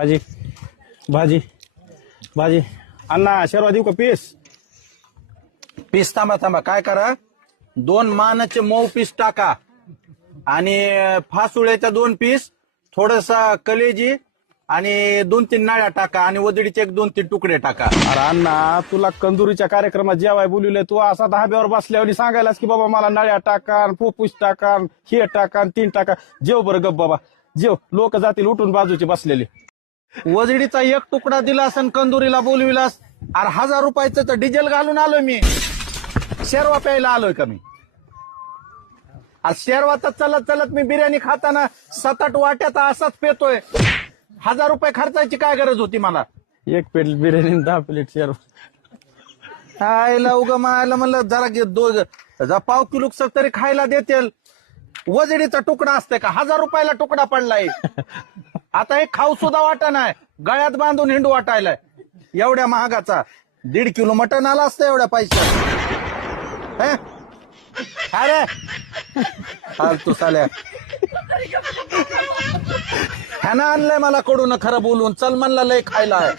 भाजी भाजी भाजी अण्णा शेरवा देऊ का पीस? पीस थांबा काय करा, 2 मानाचे मऊ पीस टाका आणि फासुळ्याच्या 2 पीस, थोडसा कलेजी आणि 2-3 नाळ्या टाका आणि वजडीचे 1-2-3 तुकडे टाका. अरे अण्णा तुला कंदुरीच्या कार्यक्रमात जेवाय बोलवलंय, तू असा धाब्यावर बसल्यावर सांगायलास की बाबा मला नळ्या टाका, पोपूस टाका, हे टाका, 3 टाका. जेव बरं गप बाबा जेव, लोक जातील उठून बाजूचे बसलेले. वजडीचा 1 तुकडा दिला असन, कंदुरीला बोलविलास. अरे 1000 रुपयाचं तर डिझेल घालून आलोय मी, शेरवा प्यायला आलोय का मी? आज शेरवा तर चलत चलत मी बिर्याणी खाताना 7-8 वाट्यात असाच पेतोय. 1000 रुपये खर्चायची काय गरज होती मला? 1 प्लेट बिर्याणी 10 प्लेट शेरवा. आयला उगा मायला म्हणलं जरा पाव किलो तरी खायला देतील. वजडीचा तुकडा असते का? 1000 रुपयाला तुकडा पडलाय. आता हे खाऊ सुद्धा वाटा नाही, गळ्यात बांधून हिंडू वाटायलाय. एवढ्या महागाचा 1.5 किलो मटण आला असतं एवढ्या पैशात. अरे फालतू साल्या, ह्यानं आणलंय मला कडून खरं बोलून. चल म्हणला लय खायला आहे.